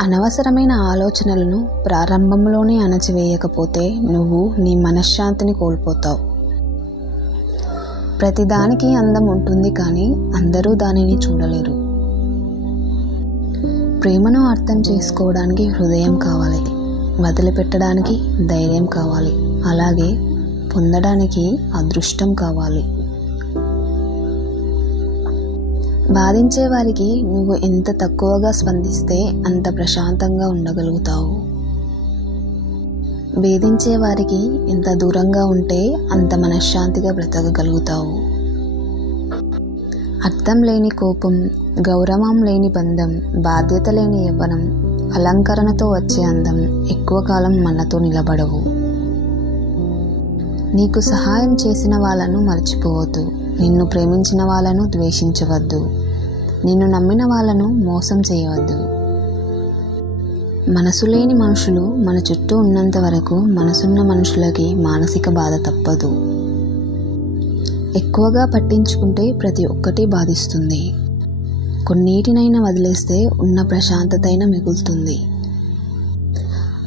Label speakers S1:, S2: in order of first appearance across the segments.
S1: అనవసరమైన ఆలోచనలను ప్రారంభంలోనే అణచివేయకపోతే నువ్వు నీ మనశ్శాంతిని కోల్పోతావు. ప్రతిదానికి అందం ఉంటుంది కానీ అందరూ దానిని చూడలేరు. ప్రేమను అర్థం చేసుకోవడానికి హృదయం కావాలి. వదిలిపెట్టడానికి ధైర్యం కావాలి. అలాగే పొందడానికి అదృష్టం కావాలి. బాధించే వారికి నువ్వు ఎంత తక్కువగా స్పందిస్తే అంత ప్రశాంతంగా ఉండగలుగుతావు. వేధించే వారికి ఎంత దూరంగా ఉంటే అంత మనశ్శాంతిగా బ్రతకగలుగుతావు. అర్థం లేని కోపం గౌరవం లేని బంధం బాధ్యత లేని యవ్వనం అలంకరణతో వచ్చే అందం ఎక్కువ కాలం మనతో నిలబడవు. నీకు సహాయం చేసిన వాళ్ళను మర్చిపోవద్దు. నిన్ను ప్రేమించిన వాళ్ళను ద్వేషించవద్దు. నిన్ను నమ్మిన వాళ్ళను మోసం చేయవద్దు. మనసు లేని మనుషులు మన చుట్టూ ఉన్నంత వరకు మనసున్న మనుషులకి మానసిక బాధ తప్పదు. ఎక్కువగా పట్టించుకుంటే ప్రతి ఒక్కటి బాధిస్తుంది. కొన్నిటినైనా వదిలేస్తే ఉన్న ప్రశాంతతైన మిగులుతుంది.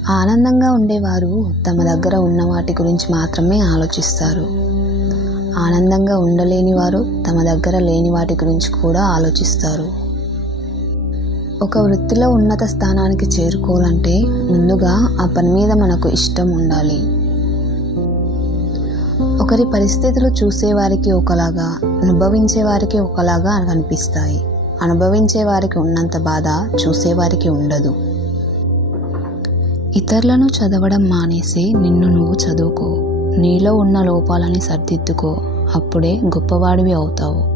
S1: ఆనందంగా ఉండేవారు తమ దగ్గర ఉన్న వాటి గురించి మాత్రమే ఆలోచిస్తారు. ఆనందంగా ఉండలేని వారు తమ దగ్గర లేని వాటి గురించి కూడా ఆలోచిస్తారు. ఒక వృత్తిలో ఉన్నత స్థానానికి చేరుకోవాలంటే ముందుగా ఆ పని మీద మనకు ఇష్టం ఉండాలి. ఒకరి పరిస్థితులు చూసేవారికి ఒకలాగా అనుభవించే వారికి ఒకలాగా కనిపిస్తాయి అనుభవించే వారికి ఉన్నంత బాధ చూసేవారికి ఉండదు. ఇతరులను చదవడం మానేసి నిన్ను నువ్వు చదువుకో. నీలో ఉన్న లోపాలని సర్దిద్దుకో. అప్పుడే గొప్పవాడివి అవుతావు.